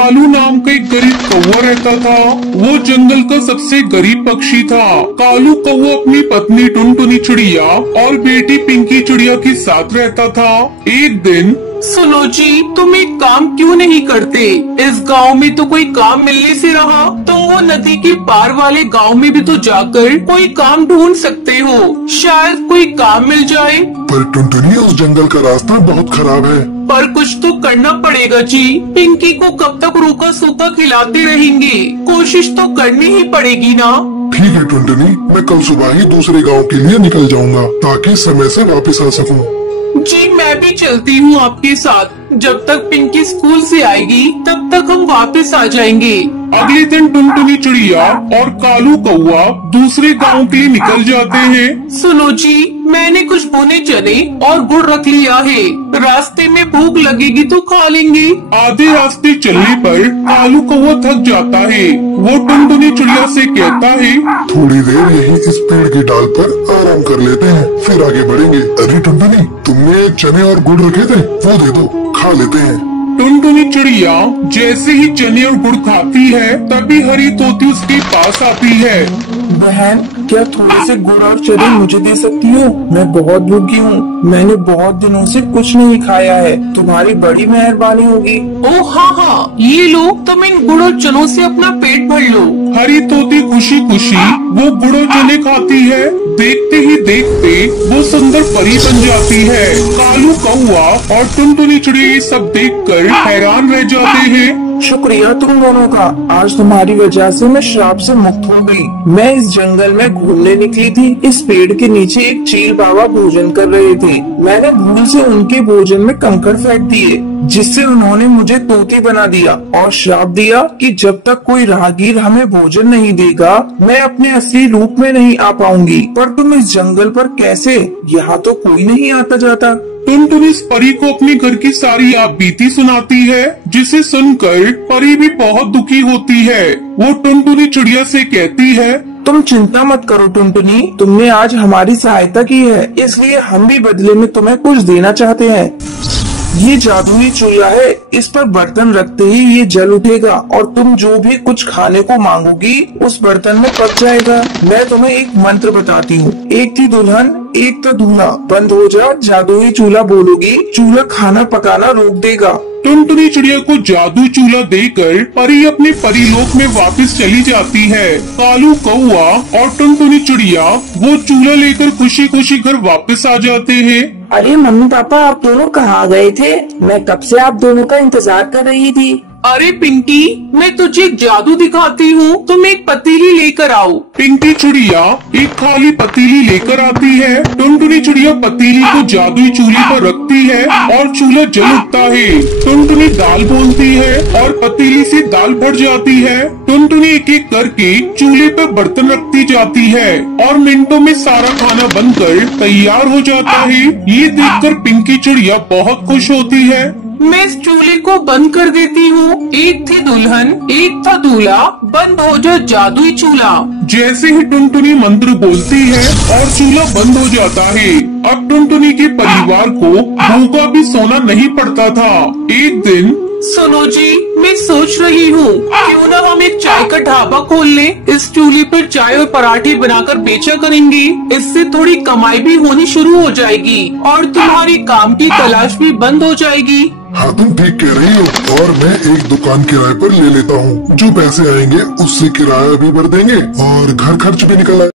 कालू नाम का एक गरीब कौवा रहता था। वो जंगल का सबसे गरीब पक्षी था। कालू कौवा अपनी पत्नी टुनटुनी चिड़िया और बेटी पिंकी चिड़िया के साथ रहता था। एक दिन, सुनो जी, तुम एक काम क्यों नहीं करते? इस गांव में तो कोई काम मिलने से रहा। तुम वो नदी के पार वाले गांव में भी तो जाकर कोई काम ढूंढ सकते हो, शायद कोई काम मिल जाए। पर टुनटुनी, उस जंगल का रास्ता बहुत खराब है। पर कुछ तो करना पड़ेगा जी। पिंकी को कब तक रूखा सूखा खिलाते रहेंगे? कोशिश तो करनी ही पड़ेगी ना। ठीक है टुनटुनी, मैं कल सुबह ही दूसरे गांव के लिए निकल जाऊंगा ताकि समय से वापस आ सकूं। जी मैं भी चलती हूँ आपके साथ। जब तक पिंकी स्कूल से आएगी तब तक हम वापस आ जाएंगे। अगले दिन टुनटुनी चिड़िया और कालू कौवा दूसरे गांव के लिए निकल जाते हैं। सुनो जी, मैंने कुछ भुने चने और गुड़ रख लिया है। रास्ते में भूख लगेगी तो खा लेंगे। आधे रास्ते चलने पर कालू कौवा थक जाता है। वो टुनटुनी चिड़िया से कहता है, थोड़ी देर यही इस पेड़ की डाल पर आराम कर लेते हैं, फिर आगे बढ़ेंगे। अरे टुनटुनी, तुमने चने और गुड़ रखे थे, वो दे दो, खा लेते हैं। टुनटुनी चिड़िया जैसे ही चने और गुड़ खाती है तभी हरी तोती उसके पास आती है। बहन, क्या थोड़े से गुड़ और चने मुझे दे सकती हो? मैं बहुत भूखी हूँ। मैंने बहुत दिनों से कुछ नहीं खाया है। तुम्हारी बड़ी मेहरबानी होगी। ओह हाँ हाँ, ये लो, तुम इन गुड़ और चनों से अपना पेट भर लो। हरी तोती खुशी खुशी वो गुड़ और चने खाती है। देखते ही देखते वो सुंदर परी बन जाती है। कालू कौवा और टुनटुनी चिड़िया ये सब देखकर हैरान रह जाते हैं। शुक्रिया तुम दोनों का। आज तुम्हारी वजह से मैं श्राप से मुक्त हो गई। मैं इस जंगल में घूमने निकली थी। इस पेड़ के नीचे एक चील बाबा भोजन कर रहे थे। मैंने भूल से उनके भोजन में कंकड़ फेंक दिए, जिससे उन्होंने मुझे तोती बना दिया और श्राप दिया कि जब तक कोई राहगीर हमें भोजन नहीं देगा, मैं अपने असली रूप में नहीं आ पाऊंगी। पर तुम इस जंगल पर कैसे? यहाँ तो कोई नहीं आता जाता। टुनटुनी इस परी को अपने घर की सारी आप बीती सुनाती है, जिसे सुनकर परी भी बहुत दुखी होती है। वो टुनटुनी चिड़िया से कहती है, तुम चिंता मत करो टुनटुनी, तुमने आज हमारी सहायता की है, इसलिए हम भी बदले में तुम्हें कुछ देना चाहते हैं। ये जादुई चूल्हा है, इस पर बर्तन रखते ही ये जल उठेगा और तुम जो भी कुछ खाने को मांगोगी उस बर्तन में पक जाएगा। मैं तुम्हें एक मंत्र बताती हूँ। एक थी दुल्हन, एक था दूल्हा, बंद हो जा, जादुई चूल्हा बोलोगी, चूल्हा खाना पकाना रोक देगा। टुनटुनी चिड़िया को जादू चूल्हा देकर परी अपने परीलोक में वापस चली जाती है। कालू कौवा और टुनटुनी चिड़िया वो चूल्हा लेकर खुशी खुशी घर वापस आ जाते हैं। अरे मम्मी पापा, आप दोनों कहाँ गए थे? मैं कब से आप दोनों का इंतजार कर रही थी। अरे पिंकी, मैं तुझे एक जादू दिखाती हूँ, तुम एक पतीली लेकर आओ। पिंकी चिड़िया एक खाली पतीली लेकर आती है। टुनटुनी चिड़िया पतीली को जादुई चूल्हे पर रखती है और चूल्हा जल उठता है। टुनटुनी दाल बोलती है और पतीली से दाल भर जाती है। टुनटुनी एक एक करके चूल्हे पर बर्तन रखती जाती है और मिनटों में सारा खाना बनकर तैयार हो जाता है। ये देखकर पिंकी चिड़िया बहुत खुश होती है। मैं इस चूल्हे को बंद कर देती हूँ। एक थी दुल्हन, एक था दूल्हा, बंद हो जा जादुई चूल्हा। जैसे ही टुनटुनी मंत्र बोलती है और चूल्हा बंद हो जाता है। अब टुनटुनी के परिवार को भूखा भी सोना नहीं पड़ता था। एक दिन, सुनो जी, मैं सोच रही हूँ क्यों न हम एक चाय का ढाबा खोल लें। इस चूल्हे पर चाय और पराठे बनाकर बेचा करेंगे। इससे थोड़ी कमाई भी होनी शुरू हो जाएगी और तुम्हारी काम की तलाश भी बंद हो जाएगी। हाँ, तुम ठीक कह रही हो। और मैं एक दुकान किराए पर ले लेता हूँ। जो पैसे आएंगे उससे किराया भी भर देंगे और घर खर्च भी निकल आएगा।